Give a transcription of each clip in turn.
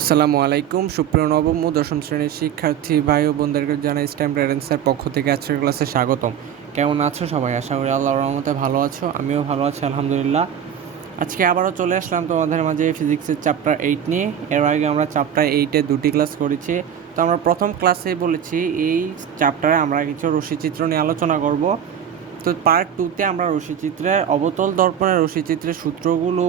আসসালামু আলাইকুম। সুপ্রিয় নবম ও দশম শ্রেণির শিক্ষার্থী ভাই ও বোনদেরকে জানাই স্ট্যাম্প রেডেন্সের পক্ষ থেকে আজকের ক্লাসে স্বাগতম। কেমন আছো সবাই? আশা করি আল্লাহ রহমতে ভালো আছো। আমিও ভালো আছি, আলহামদুলিল্লাহ। আজকে আবারও চলে আসলাম তোমাদের মাঝে ফিজিক্সের চ্যাপ্টার এইট নিয়ে। এর আগে আমরা চ্যাপ্টার এইটে দুটি ক্লাস করেছি। তো আমরা প্রথম ক্লাসে বলেছি, এই চ্যাপ্টারে আমরা কিছু রশিচিত্র নিয়ে আলোচনা করব। তো পার্ট টুতে আমরা রশিচিত্রের অবতল দর্পণের রশিচিত্রের সূত্রগুলো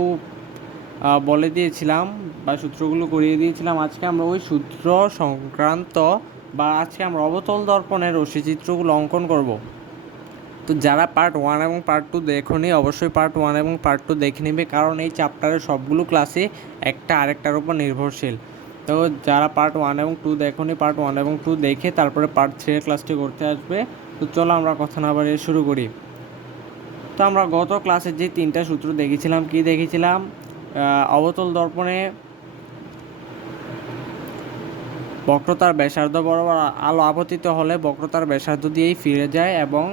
বলে দিয়েছিলাম। বা সূত্রগুলো করিয়ে দিয়েছিলাম। আজকে আমরা ওই সূত্র সংক্রান্ত বা আজকে আমরা অবতল দর্পণের রশিচিত্রগুলো অঙ্কন করব। তো যারা পার্ট ওয়ান এবং পার্ট টু দেখোনি, অবশ্যই পার্ট ওয়ান এবং পার্ট টু দেখে নেবে, কারণ এই চ্যাপ্টারের সবগুলো ক্লাসে একটা আরেকটার উপর নির্ভরশীল। তো যারা পার্ট ওয়ান এবং টু দেখোনি পার্ট ওয়ান এবং টু দেখে তারপরে পার্ট থ্রির ক্লাসটি করতে আসবে। তো চলো আমরা কথা না বাড়িয়ে শুরু করি। তো আমরা গত ক্লাসে যে তিনটা সূত্র দেখেছিলাম, কি দেখেছিলাম? অবতল দর্পণে বক্রতার ব্যাসার্ধ বরাবর আলো আপতিত হলে বক্রতার ব্যাসার্ধ দিয়েই ফিরে যায় এবং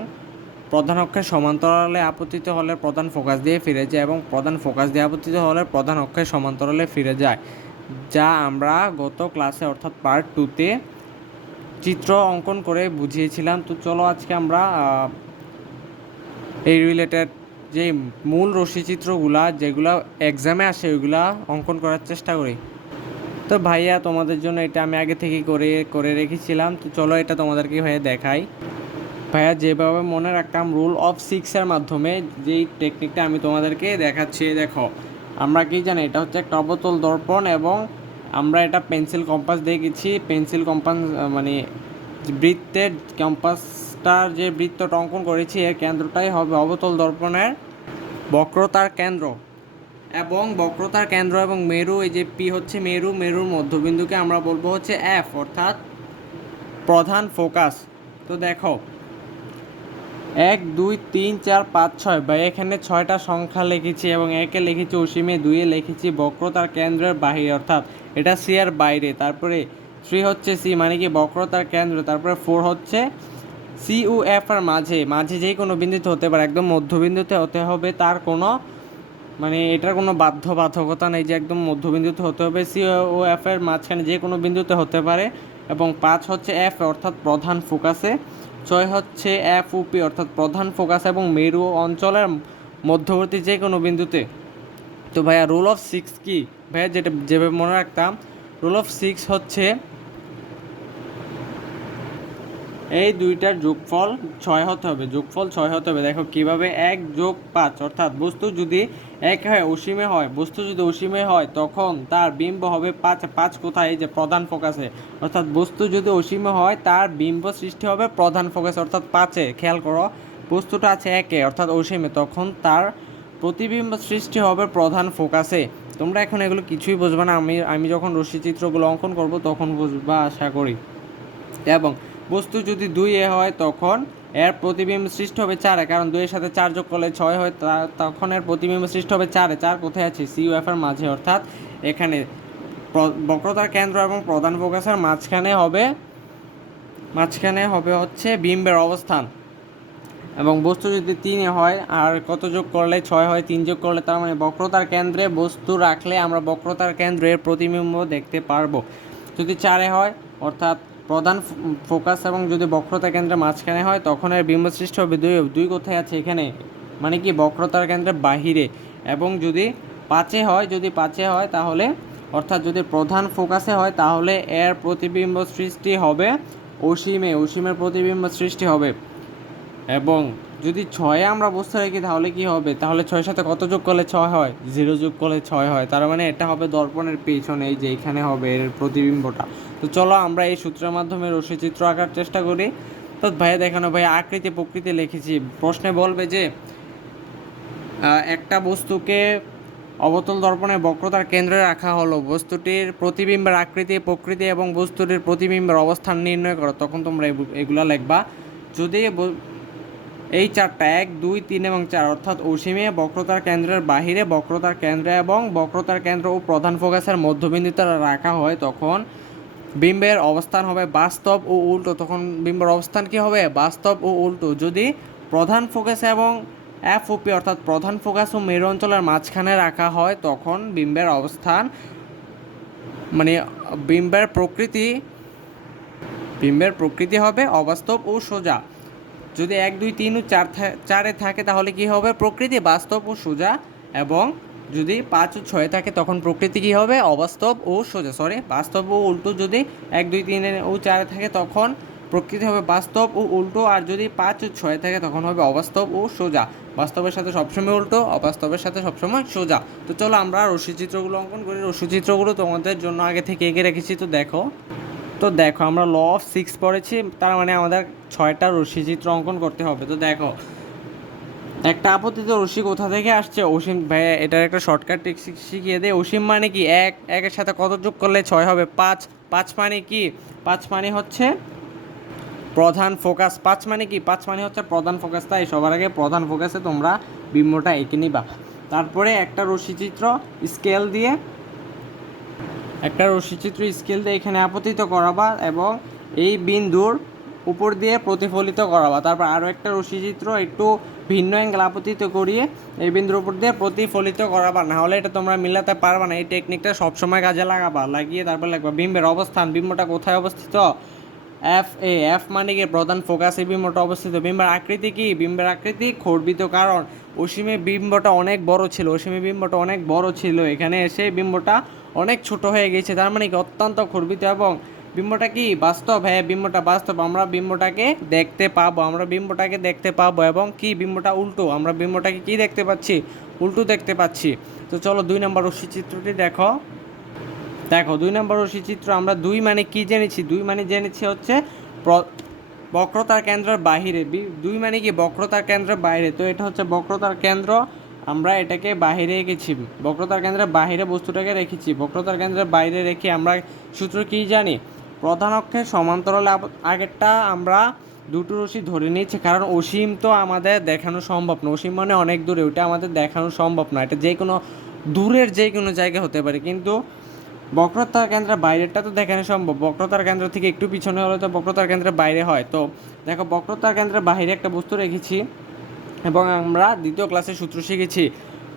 প্রধান অক্ষের সমান্তরালে আপতিত হলে প্রধান ফোকাস দিয়ে ফিরে যায় এবং প্রধান ফোকাস দিয়ে আপতিত হলে প্রধান অক্ষের সমান্তরালে ফিরে যায়, যা আমরা গত ক্লাসে অর্থাৎ পার্ট টুতে চিত্র অঙ্কন করে বুঝিয়েছিলাম। তো চলো আজকে আমরা এই রিলেটেড যে মূল রশ্মিচিত্রগুলা যেগুলা এক্সামে আসে ওইগুলা অঙ্কন করার চেষ্টা করি। তো ভাইয়া, তোমাদের জন্য এটা আমি আগে থেকেই করে করে রেখেছিলাম। তো চলো এটা তোমাদেরকে ভাইয়া দেখাই। ভাইয়া, যেভাবে মনে রাখতাম রুল অফ সিক্সের মাধ্যমে যেই টেকনিকটা আমি তোমাদেরকে দেখাচ্ছি, দেখো। আমরা কি জানি, এটা হচ্ছে একটা অবতল দর্পণ এবং আমরা এটা পেন্সিল কম্পাস দিয়ে গেছি। পেন্সিল কম্পাস মানে বৃত্তের কম্পাসটার যে বৃত্তটা অঙ্কন করেছি, এর কেন্দ্রটাই হবে অবতল দর্পণের বক্রতার কেন্দ্র। এবং বক্রতার কেন্দ্র এবং মেরু, এই যে পি হচ্ছে মেরু, মেরুর মধ্যবিন্দুকে আমরা বলব হচ্ছে এফ অর্থাৎ প্রধান ফোকাস। তো দেখো, এক, দুই, তিন, চার, পাঁচ, ছয়, বা এখানে ছয়টা সংখ্যা লিখেছি এবং একে লিখেছি অসীমে, দুইয়ে লিখেছি বক্রতার কেন্দ্রের বাহিরে, অর্থাৎ এটা সি এর বাইরে। তারপরে থ্রি হচ্ছে সি মানে কি বক্রতার কেন্দ্র। তারপরে ফোর হচ্ছে সি ও এফ আর মাঝে। মাঝে যে কোনো বিন্দুতে হতে পারে, একদম মধ্যবিন্দুতে হতে হবে, তার কোনো মানে এটার কোনো বাধ্য বাধকতা নেই যে একদম মধ্যবিন্দুতে হতে হবে। সি ও এফ এর মাঝখানে যে কোনো বিন্দুতে হতে পারে এবং পাঁচ হচ্ছে এফ অর্থাৎ প্রধান ফোকাসে, ছয় হচ্ছে এফ উপি অর্থাৎ প্রধান ফোকাস এবং মেরু অঞ্চলের মধ্যবর্তী যে কোনো বিন্দুতে। তো ভাইয়া রুল অফ সিক্স কি? ভাইয়া যেটা, যেভাবে মনে রাখতাম রুল অফ সিক্স হচ্ছে এই দুইটার যোগফল ছয় হতে হবে, যোগফল ছয় হতে হবে। দেখো কীভাবে এক যোগ পাঁচ, অর্থাৎ বস্তু যদি এক হয়, অসীমে হয়, বস্তু যদি অসীমে হয়, তখন তার বিম্ব হবে পাঁচ। পাঁচ কোথায়? এই যে প্রধান ফোকাসে অর্থাৎ বস্তু যদি অসীমে হয়, তার বিম্ব সৃষ্টি হবে প্রধান ফোকাসে অর্থাৎ পাঁচে। খেয়াল করো, বস্তুটা আছে একে, অর্থাৎ অসীমে, তখন তার প্রতিবিম্ব সৃষ্টি হবে প্রধান ফোকাসে তোমরা এখন এগুলো কিছুই বুঝবে না। আমি আমি যখন রশ্মিচিত্রগুলো অঙ্কন করব, তখন বুঝবা আশা করি। এবং বস্তু যদি দুই এ হয়, তখন এর প্রতিবিম্ব সৃষ্টি হবে চারে কারণ দুইয়ের সাথে চার যোগ করলে ছয় হয় তখন এর প্রতিবিম্ব সৃষ্টি হবে চারে চার কোথায় আছে? সি এফ এর মাঝে। অর্থাৎ এখানে বক্রতার কেন্দ্র এবং প্রধান ফোকাসের মাঝখানে হবে মাঝখানে হবে হচ্ছে বিম্বের অবস্থান। এবং বস্তু যদি তিনে হয়, আর কত যোগ করলে ছয় হয়? তিন যোগ করলে তার মানে বক্রতার কেন্দ্রে বস্তু রাখলে আমরা বক্রতার কেন্দ্রের প্রতিবিম্ব দেখতে পারব। যদি চারে হয়, অর্থাৎ প্রধান ফোকাস এবং যদি বক্রতা কেন্দ্রের মাঝখানে হয়, তখন এর বিম্ব সৃষ্টি হবে দুই দুই কোথায় আছে এখানে? মানে কি বক্রতার কেন্দ্রের বাহিরে। এবং যদি পাঁচে হয়, যদি পাঁচে হয়, তাহলে, অর্থাৎ যদি প্রধান ফোকাসে হয়, তাহলে এর প্রতিবিম্ব সৃষ্টি হবে অসীমে। অসীমের প্রতিবিম্ব সৃষ্টি হবে। এবং যদি ছয়ে আমরা বসতে রাখি তাহলে কি হবে? তাহলে ছয়ের সাথে কত যোগ করলে ছয় হয়? জিরো যোগ করলে ছয় হয়। তার মানে এটা হবে দর্পণের পেছনে যে এখানে হবে এর প্রতিবিম্বটা। তো চলো আমরা এই সূত্রের মাধ্যমে রশ্মিচিত্র আঁকার চেষ্টা করি। তো ভাইয়া দেখানো ভাই আকৃতি প্রকৃতি লিখেছি। প্রশ্নে বলবে যে একটা বস্তুকে অবতল দর্পণে বক্রতার কেন্দ্রে রাখা হলো। বস্তুটির প্রতিবিম্বের আকৃতি, প্রকৃতি এবং বস্তুটির প্রতিবিম্বের অবস্থান নির্ণয় করো। তখন তোমরা এগু- এগুলা লিখবা। যদি এই চারটা, এক, দুই, তিন এবং চার, অর্থাৎ অসীমে বক্রতার কেন্দ্রের বাহিরে বক্রতার কেন্দ্রে এবং বক্রতার কেন্দ্র ও প্রধান ফোকাসের মধ্যবিন্দুতে রাখা হয়, তখন বিম্বের অবস্থান হবে বাস্তব ও উল্টো। তখন বিম্বের অবস্থান কি হবে? বাস্তব ও উল্টো। যদি প্রধান ফোকাস এবং এফ ওপি অর্থাৎ প্রধান ফোকাস ও মেরু অঞ্চলের মাঝখানে রাখা হয়, তখন বিম্বের অবস্থান মানে বিম্বের প্রকৃতি বিম্বের প্রকৃতি হবে অবাস্তব ও সোজা। যদি এক, দুই, তিন ও চার চারে থাকে তাহলে কি হবে? প্রকৃতি বাস্তব ও সোজা এবং যদি পাঁচ ও ছয়ে থাকে তখন প্রকৃতি কি হবে? অবাস্তব ও সোজা। সরি বাস্তব ও উল্টো যদি এক, দুই, তিন ও চারে থাকে তখন প্রকৃতি হবে বাস্তব ও উল্টো আর যদি পাঁচ ও ছয়ে থাকে তখন হবে অবাস্তব ও সোজা। বাস্তবের সাথে সবসময় উল্টো, অবাস্তবের সাথে সবসময় সোজা। তো চলো আমরা রশ্মি চিত্রগুলো অঙ্কন করি। রশ্মি চিত্রগুলো তোমাদের জন্য আগে থেকে এঁকে রেখেছি, তো দেখো। তো দেখো, আমরা ল অফ সিক্স পড়েছি, তার মানে আমাদের ছয়টা রশ্মি চিত্র অঙ্কন করতে হবে। তো দেখো, একটা আপত্তিত রশ্মি কোথা থেকে আসছে? অসীম, ভাইয়া, এটার একটা শর্টকাট ট্রিক শিখিয়ে দেয় অসীম মানে কি? এক, একের সাথে কত যোগ করলে ছয় হবে? পাঁচ। পাঁচ মানে কি? পাঁচ মানে হচ্ছে প্রধান ফোকাস পাঁচ মানে কি? পাঁচ মানে হচ্ছে প্রধান ফোকাস তাই সবার আগে প্রধান ফোকাসে তোমরা বিম্বটা এঁকে নিবা। তারপরে একটা রশ্মিচিত্র স্কেল দিয়ে একটা রশ্মিচিত্র স্কেল দিয়ে এখানে আপতিত করাবা এবং এই বিন্দুর উপর দিয়ে প্রতিফলিত করাবা। তারপর আরও একটা রশ্মিচিত্র একটু ভিন্ন অ্যাঙ্গেল আপতিত করিয়ে এই বিন্দুর উপর দিয়ে প্রতিফলিত করাবা। না হলে এটা তোমরা মিলাতে পারবা না, এই টেকনিকটা সবসময় কাজে লাগাবা। লাগিয়ে তারপর লাগবা বিম্বের অবস্থান বিম্বটা কোথায় অবস্থিত? এফ এ এফ মানে কি প্রধান ফোকাস এই বিম্বটা অবস্থিত। বিম্বের আকৃতি কি? বিম্বের আকৃতি খর্বিত কারণ অসীমে বিম্বটা অনেক বড় ছিল, অসীমে বিম্বটা অনেক বড় ছিল। এখানে এসে বিম্বটা অনেক ছোট হয়ে গেছে তার মানে কি অত্যন্ত খর্বিত এবং বিম্বটা কি বাস্তব? হ্যাঁ বিম্বটা বাস্তব। আমরা বিম্বটাকে দেখতে পাবো, আমরা বিম্বটাকে দেখতে পাবো এবং কি বিম্বটা উল্টো? আমরা বিম্বটাকে কি দেখতে পাচ্ছি? উল্টো দেখতে পাচ্ছি। তো চলো দুই নম্বর চিত্রটি দেখো। দেখো, দুই নম্বর রশ্মি চিত্র, আমরা দুই মানে কি জেনেছি? দুই মানে জেনেছি হচ্ছে বক্রতার কেন্দ্রের বাহিরে। দুই মানে কি? বক্রতার কেন্দ্রের বাইরে তো এটা হচ্ছে বক্রতার কেন্দ্র, আমরা এটাকে বাহিরে রেখেছি। বক্রতার কেন্দ্রের বাহিরে বস্তুটাকে রেখেছি। বক্রতার কেন্দ্রের বাইরে রেখে আমরা সূত্র কি জানি? প্রধান অক্ষের সমান্তরালে আগেরটা আমরা দুটো রশি ধরে নিয়েছি, কারণ অসীম তো আমাদের দেখানো সম্ভব না। অসীম মানে অনেক দূরে ওটা আমাদের দেখানো সম্ভব না। এটা যে কোনো দূরের যে কোনো জায়গা হতে পারে। কিন্তু বক্রতার কেন্দ্রের বাইরেটা তো দেখানো সম্ভব। বক্রতার কেন্দ্র থেকে একটু পিছনে হলে তো বক্রতার কেন্দ্রের বাইরে হয়। তো দেখো, বক্রতার কেন্দ্রের বাইরে একটা বস্তু রেখেছি এবং আমরা দ্বিতীয় ক্লাসে সূত্র শিখেছি।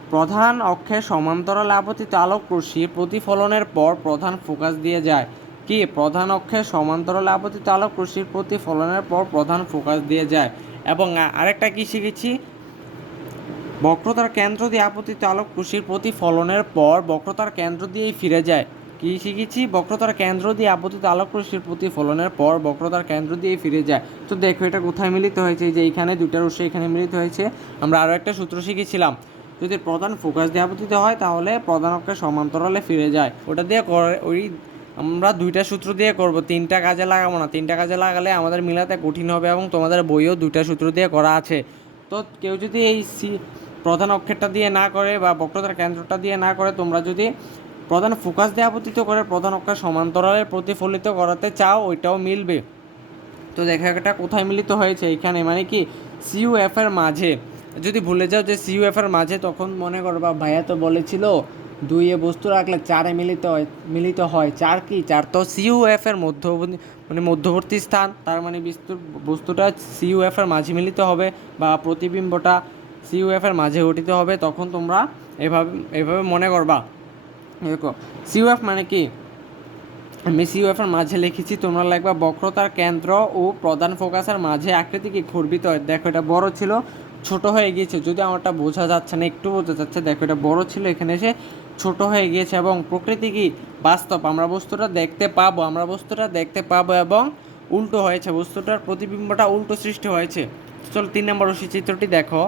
প্রধান অক্ষের সমান্তরাল আপতিত আলোক রশ্মি প্রতিফলনের পর প্রধান ফোকাস দিয়ে যায়। কি? প্রধান অক্ষের সমান্তরাল আপতিত আলোক রশ্মির প্রতিফলনের পর প্রধান ফোকাস দিয়ে যায়। এবং আরেকটা কি শিখেছি? বক্রতার কেন্দ্র দিয়ে আপতিত আলোক রশ্মির প্রতিফলনের পর বক্রতার কেন্দ্র দিয়েই ফিরে যায়। কি শিখেছি? বক্রতার কেন্দ্র দিয়ে আপতিত আলোক রশ্মির প্রতিফলনের পর বক্রতার কেন্দ্র দিয়ে ফিরে যায়। তো দেখো, এটা কোথায় মিলিত হয়েছে? যে এখানে দুইটা রশ্মি এখানে মিলিত হয়েছে। আমরা আরও একটা সূত্র শিখেছিলাম। যদি প্রধান ফোকাস দিয়ে আপতিত হয়, তাহলে প্রধান অক্ষের সমান্তরালে ফিরে যায়। ওটা দিয়ে করে, ওই আমরা দুইটা সূত্র দিয়ে করব। তিনটা কাজে লাগাবো না। তিনটা কাজে লাগালে আমাদের মিলাতে কঠিন হবে এবং তোমাদের বইও দুইটা সূত্র দিয়ে করা আছে। তো কেউ যদি এই সি, প্রধান অক্ষরটা দিয়ে না করে বা বক্রতার কেন্দ্রটা দিয়ে না করে, তোমরা যদি প্রধান ফোকাস দিয়ে আপতিত করে প্রধান অক্ষর সমান্তরালে প্রতিফলিত করাতে চাও, ওইটাও মিলবে। তো দেখা এটা কোথায় মিলিত হয়েছে এখানে মানে কি? সিইউএফ এর মাঝে। যদি ভুলে যাও যে সিইউএফ এর মাঝে, তখন মনে করবা ভাইয়া তো বলেছিল, দুইয়ে বস্তু রাখলে চারে মিলিত হয় মিলিত হয়। চার কি? চার তো সিইউএফ এর মধ্যবর্তী মানে মধ্যবর্তী স্থান। তার মানে বস্তুটা সিইউএফ এর মাঝে মিলিত হবে বা প্রতিবিম্বটা সিইউএফ এর মাঝে গঠিত হবে। তখন তোমরা এভাবে এভাবে মনে করবা। দেখো সিইউএফ মানে কি? আমি সিইউএফ এর মাঝে লিখেছি, তোমরা লিখবা বক্রতার কেন্দ্র ও প্রধান ফোকাসের মাঝে আকৃতি কি খর্বিত? হয় দেখো, এটা বড় ছিল, ছোট হয়ে গিয়েছে। যদি আমারটা বোঝা যাচ্ছে না, একটু বোঝা যাচ্ছে, দেখো, এটা বড় ছিল, এখানে এসে ছোট হয়ে গিয়েছে এবং প্রকৃতি কি? বাস্তব। আমরা বস্তুটা দেখতে পাবো, আমরা বস্তুটা দেখতে পাবো এবং উল্টো হয়েছে, বস্তুটার প্রতিবিম্বটা উল্টো সৃষ্টি হয়েছে। চলো, তিন নম্বর চিত্রটি দেখো।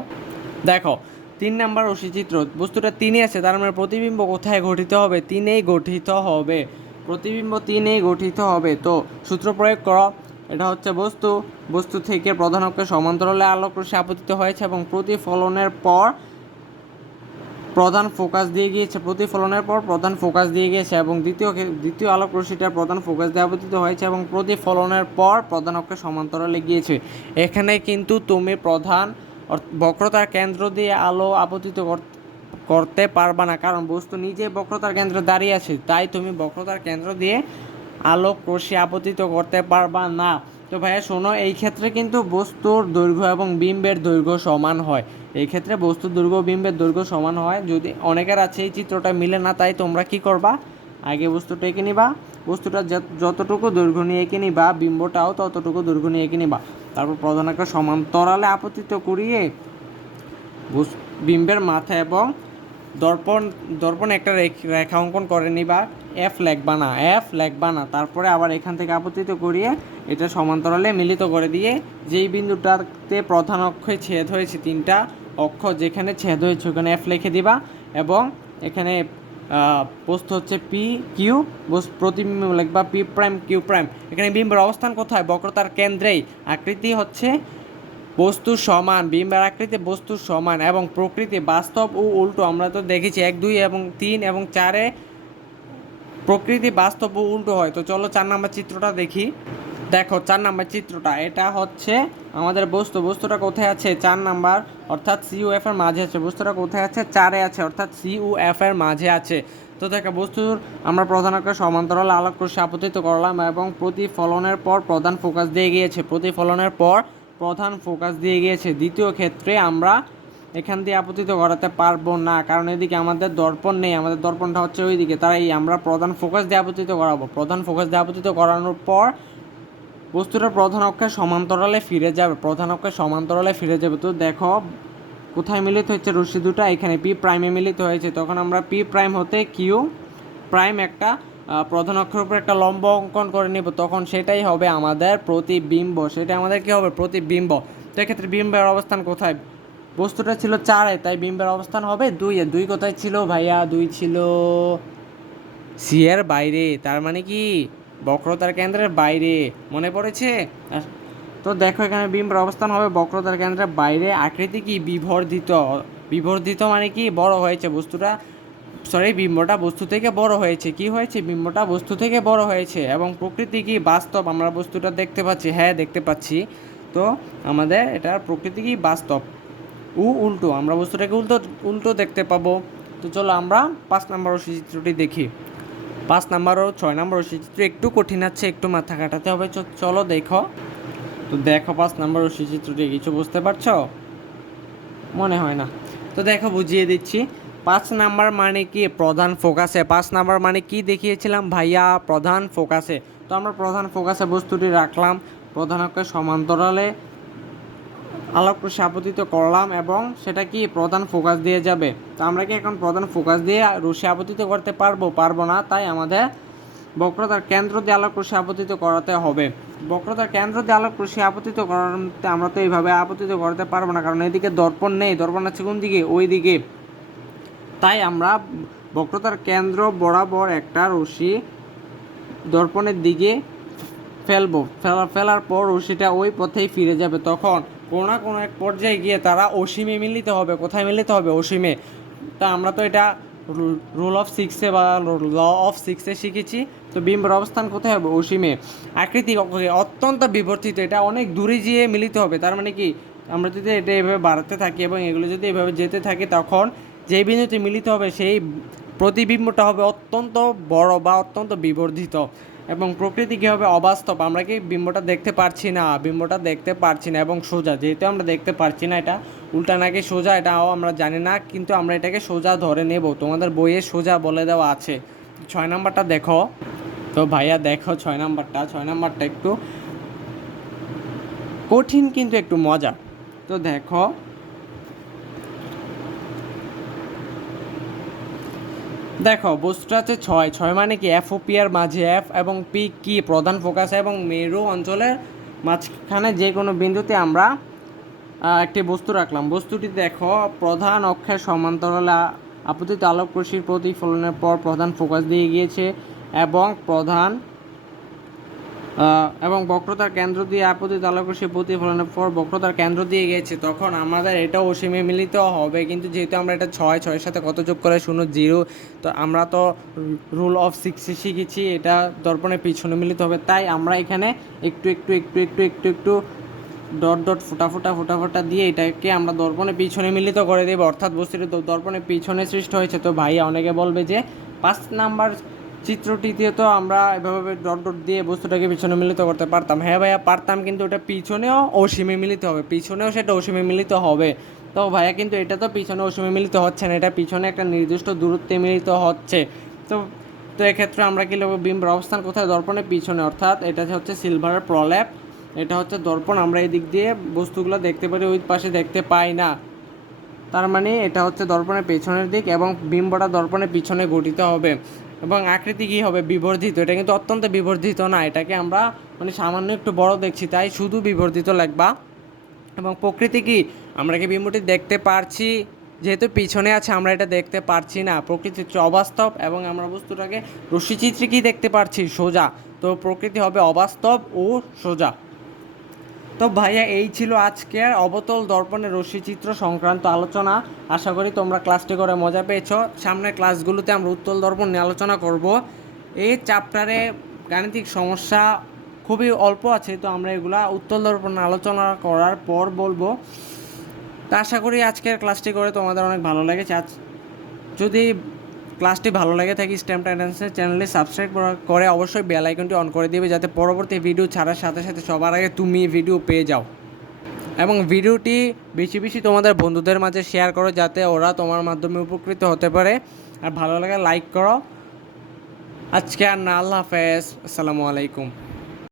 দেখো তিন নাম্বার রশ্মি চিত্র বস্তুটা তিনে আছে, তার মানে প্রতিবিম্ব কোথায় গঠিত হবে? তিনেই গঠিত হবে। প্রতিবিম্ব তিনেই গঠিত হবে। তো সূত্র প্রয়োগ করো। এটা হচ্ছে বস্তু। বস্তু থেকে প্রধান অক্ষের সমান্তরালে আলোক রশ্মি আপতিত হয়েছে এবং প্রতিফলনের পর প্রধান ফোকাস দিয়ে গিয়েছে। প্রতিফলনের পর প্রধান ফোকাস দিয়ে গিয়েছে এবং দ্বিতীয় দ্বিতীয় আলোক রশ্মিটা প্রধান ফোকাস দিয়ে আপতিত হয়েছে এবং প্রতিফলনের পর প্রধান অক্ষের সমান্তরালে গিয়েছে। এখানে কিন্তু তুমি প্রধান বক্রতার কেন্দ্র দিয়ে আলো আপতিত কর- করতে পারবা না। কারণ বস্তু নিজে বক্রতার কেন্দ্রে দাঁড়িয়ে আছে, তাই তুমি বক্রতার কেন্দ্র দিয়ে আলোক রশ্মি আপতিত করতে পারবা না। তো ভাইয়া, শোনো, এই ক্ষেত্রে কিন্তু বস্তুর দৈর্ঘ্য এবং বিম্বের দৈর্ঘ্য সমান হয়। এই ক্ষেত্রে বস্তুর দৈর্ঘ্য, বিম্বের দৈর্ঘ্য সমান হয়। যদি অনেকের আছে এই চিত্রটা মিলে না, তাই তোমরা কি করবা? আগে বস্তুটা এঁকে নিবা। বস্তুটা যত- যতটুকু দৈর্ঘ্য নিয়ে এঁকে নিবা, বিম্বটাও ততটুকু দৈর্ঘ্য নিয়ে এঁকে নিবা। তারপর প্রধান আকার সমান্তরালে আপতিত করিয়ে বিম্বের মাথা এবং দর্পণ দর্পণ একটা রেখ- রেখা অঙ্কন করে নিবা। এফ লেখবা না এফ লেখবা না। তারপরে আবার এখান থেকে আপতিত করিয়ে এটা সমান্তরালে মিলিত করে দিয়ে যেই বিন্দুটাতে প্রধান অক্ষে ছেদ হয়েছে তিনটা অক্ষ যেখানে ছেদ হয়েছে, ওখানে এফ লিখে দিবা এবং এখানে বস্তু হচ্ছে পি কিউ প্রতিবিম্ব লিখবা পি প্রাইম কিউ প্রাইম এখানে বিম্বের অবস্থান কোথায়? বক্রতার কেন্দ্রেই। আকৃতি হচ্ছে বস্তু সমান। বিম্বের আকৃতি বস্তু সমান এবং প্রকৃতি বাস্তব ও উল্টো। আমরা তো দেখেছি এক, দুই এবং তিন এবং চারে প্রকৃতি বাস্তব ও উল্টো হয়। তো চলো চার নাম্বার চিত্রটা দেখি। দেখো, চার নাম্বার চিত্রটা। এটা হচ্ছে আমাদের বস্তু, বস্তুটা কোথায় আছে? চার নাম্বার, অর্থাৎ সি এফ এর মাঝে আছে। বস্তুটা কোথায় আছে? চারে আছে, অর্থাৎ সি ও এফ এর মাঝে আছে। তো দেখো, বস্তুর আমরা প্রধান আকার সমান্তরাল আলোক রশ্মি আপতিত করলাম এবং প্রতিফলনের পর প্রধান ফোকাস দিয়ে গিয়েছে। প্রতিফলনের পর প্রধান ফোকাস দিয়ে গিয়েছে। দ্বিতীয় ক্ষেত্রে আমরা এখান দিয়ে আপতিত করাতে পারব না, কারণ এদিকে আমাদের দর্পণ নেই। আমাদের দর্পণটা হচ্ছে ওইদিকে। তাই আমরা প্রধান ফোকাস দিয়ে আপতিত করাবো। প্রধান ফোকাস দিয়ে আপতিত করানোর পর বস্তুটা প্রধান অক্ষের সমান্তরালে ফিরে যাবে, প্রধান অক্ষের সমান্তরালে ফিরে যাবে। তো দেখো, কোথায় মিলিত হচ্ছে রশ্মি দুটা? এখানে পি প্রাইমে মিলিত হয়েছে। তখন আমরা পি প্রাইম হতে কিউ প্রাইম একটা প্রধান অক্ষের উপর একটা লম্ব অঙ্কন করে নিব। তখন সেটাই হবে আমাদের প্রতিবিম্ব। সেটা আমাদের কি হবে? প্রতিবিম্ব। তো এক্ষেত্রে বিম্বের অবস্থান কোথায়? বস্তুটা ছিল চারে, তাই বিম্বের অবস্থান হবে দুইয়ে। দুই কোথায় ছিল ভাইয়া? দুই ছিল সি এর বাইরে। তার মানে কি? বক্রতার কেন্দ্রের বাইরে। মনে পড়েছে? তো দেখো, এখানে বিম্বের অবস্থান হবে বক্রতার কেন্দ্রের বাইরে। আকৃতি কি? বিবর্ধিত। বিবর্ধিত মানে কি? বড় হয়েছে বস্তুটা। সরি বিম্বটা বস্তু থেকে বড় হয়েছে। কি হয়েছে? বিম্বটা বস্তু থেকে বড় হয়েছে। এবং প্রকৃতি কি? বাস্তব। আমরা বস্তুটা দেখতে পাচ্ছি। হ্যাঁ দেখতে পাচ্ছি। তো আমাদের এটার প্রকৃতি কি? বাস্তব। উ উল্টো। আমরা বস্তুটাকে উল্টো উল্টো দেখতে পাবো। তো চলো আমরা পাঁচ নম্বর চিত্রটি দেখি। পাঁচ নাম্বার ও ছয় নাম্বার চিত্র একটু কঠিন আছে, একটু মাথা কাটাতে হবে। চলো দেখো। তো দেখো পাঁচ নাম্বার চিত্রটি কিছু বুঝতে পারছ? মনে হয় না। তো দেখো, বুঝিয়ে দিচ্ছি। পাঁচ নাম্বার মানে কি? প্রধান ফোকাসে। পাঁচ নাম্বার মানে কি দেখিয়েছিলাম? ভাইয়া, প্রধান ফোকাসে। তো আমরা প্রধান ফোকাসে বস্তুটি রাখলাম। প্রধান অক্ষের সমান্তরালে আলোক রশ্মি আপতিত করলাম এবং সেটা কি প্রধান ফোকাস দিয়ে যাবে? তো আমরা কি এখন প্রধান ফোকাস দিয়ে রশ্মি আপতিত করতে পারব? পারব না, তাই আমাদের বক্রতার কেন্দ্র দিয়ে আলোক রশ্মি আপতিত করাতে হবে। বক্রতার কেন্দ্র দিয়ে আলোক রশ্মি আপতিত করাতে আমরা তো এইভাবে আপতিত করতে পারব না, কারণ এদিকে দর্পণ নেই, দর্পণ আছে কোন দিকে? ওই দিকে। তাই আমরা বক্রতার কেন্দ্র বরাবর একটা রশ্মি দর্পণের দিকে ফেলব। ফেলা, ফেলার পর রশিটা ওই পথেই ফিরে যাবে। তখন কোনো না কোনো এক পর্যায়ে গিয়ে তারা অসীমে মিলিত হবে, কোথায় মিলিত হবে? অসীমে। তা আমরা তো এটা রুল অফ সিক্সে বা ল অফ সিক্সে শিখেছি। তো বিম্বের অবস্থান কোথায় হবে? অসীমে। আকৃতি অত্যন্ত বিবর্তিত। এটা অনেক দূরে গিয়ে মিলিত হবে। তার মানে কি? আমরা যদি এটা এভাবে বাড়াতে থাকি এবং এগুলো যদি এভাবে যেতে থাকে, তখন যেই বিন্দুতে মিলিত হবে, সেই প্রতিবিম্বটা হবে অত্যন্ত বড় বা অত্যন্ত বিবর্ধিত। এবং প্রকৃতি কী হবে অবাস্তব, আমরা কি বিম্বটা দেখতে পারছি না? বিম্বটা দেখতে পারছি না এবং সোজা, যেহেতু আমরা দেখতে পারছি না এটা, উল্টা নাকি সোজা, এটাও আমরা জানি না, কিন্তু আমরা এটাকে সোজা ধরে নেব। তোমাদের বইয়ে সোজা বলে দেওয়া আছে। ছয় নাম্বারটা দেখো। তো ভাইয়া দেখো ছয় নাম্বারটা ছয় নাম্বারটা একটু কঠিন কিন্তু একটু মজা তো দেখো দেখো, বস্তুটা আছে ছয়। ছয় মানে কি? এফ ও পি আর মাঝে এফ এবং পি কি? প্রধান ফোকাস এবং মেরু অঞ্চলের মাঝখানে যে কোনো বিন্দুতে আমরা একটি বস্তু রাখলাম। বস্তুটি দেখো, প্রধান অক্ষের সমান্তরালে আপতিত আলোক প্রতিফলনের পর প্রধান ফোকাস দিয়ে গিয়েছে এবং প্রধান এবং বক্রতার কেন্দ্র দিয়ে আপতিত আলোক রশ্মি প্রতিফলনের পর বক্রতার কেন্দ্র দিয়ে গিয়েছে, তখন আমাদের এটা অসীমে মিলিত হবে। কিন্তু যেহেতু আমরা এটা ছয়, ছয়ের সাথে কত যোগ করে? শূন্য, জিরো। তো আমরা তো রুল অফ সিক্সে শিখেছি, এটা দর্পণে পিছনে মিলিত হবে। তাই আমরা এখানে একটু একটু একটু একটু একটু একটু ডট ডট, ফুটা ফুটা ফুটা ফুটা দিয়ে এটাকে আমরা দর্পণে পিছনে মিলিত করে দেবো। অর্থাৎ বস্তুটি দর্পণে পিছনে সৃষ্টি হয়েছে। তো ভাইয়া অনেকে বলবে যে পাঁচ নাম্বার চিত্রটিতে তো আমরা এভাবে ডট ডট দিয়ে বস্তুটাকে পিছনে মিলিত করতে পারতাম। হ্যাঁ ভাইয়া, পারতাম কিন্তু ওটা পিছনেও অসীমে মিলিত হবে। পিছনেও সেটা অসীমে মিলিত হবে। তো ভাইয়া, কিন্তু এটা তো পিছনে অসীমে মিলিত হচ্ছে না। এটা পিছনে একটা নির্দিষ্ট দূরত্বে মিলিত হচ্ছে। তো তো এক্ষেত্রে আমরা কি লিখব? বিম্বের অবস্থান কোথায়? দর্পণের পিছনে। অর্থাৎ এটা হচ্ছে সিলভারের প্রলেপ এটা হচ্ছে দর্পণ। আমরা এই দিক দিয়ে বস্তুগুলো দেখতে পারি, ওই পাশে দেখতে পাই না। তার মানে এটা হচ্ছে দর্পণের পেছনের দিক এবং বিম্বটা দর্পণের পিছনে গঠিত হবে। এবং আকৃতি কী হবে? বিবর্ধিত। এটা কিন্তু অত্যন্ত বিবর্ধিত না। এটাকে আমরা মানে সামান্য একটু বড় দেখছি, তাই শুধু বিবর্ধিত লাগবা এবং প্রকৃতি কি? আমরা কি বিম্বটি দেখতে পারছি? যেহেতু পিছনে আছে, আমরা এটা দেখতে পারছি না। প্রকৃতি হচ্ছে অবাস্তব এবং আমরা বস্তুটাকে রশ্মিচিত্রে কি দেখতে পারছি? সোজা। তো প্রকৃতি হবে অবাস্তব ও সোজা। তো ভাইয়া, এই ছিল আজকের অবতল দর্পণের রশ্মিচিত্র সংক্রান্ত আলোচনা। আশা করি তোমরা ক্লাসটি করে মজা পেয়েছ। সামনের ক্লাসগুলোতে আমরা উত্তল দর্পণ নিয়ে আলোচনা করব। এই চ্যাপ্টারে গাণিতিক সমস্যা খুবই অল্প আছে, তো আমরা এগুলা উত্তল দর্পণ আলোচনা করার পর বলব। তা আশা করি আজকের ক্লাসটি করে তোমাদের অনেক ভালো লেগেছে। আজ যদি ক্লাসটি ভালো লাগে থাকে স্ট্যাম্প টাইটেন্সের চ্যানেলে সাবস্ক্রাইব করে অবশ্যই বেল আইকনটি অন করে দিবে যাতে পরবর্তী ভিডিও ছাড়ার সাথে সাথে সবার আগে তুমি ভিডিও পেয়ে যাও। এবং ভিডিওটি বেশি বেশি তোমাদের বন্ধুদের মাঝে শেয়ার করো যাতে ওরা তোমার মাধ্যমে উপকৃত হতে পারে। আর ভালো লাগে লাইক করো। আজকে আর না, আল্লাহ হাফেজ। আসসালামু আলাইকুম।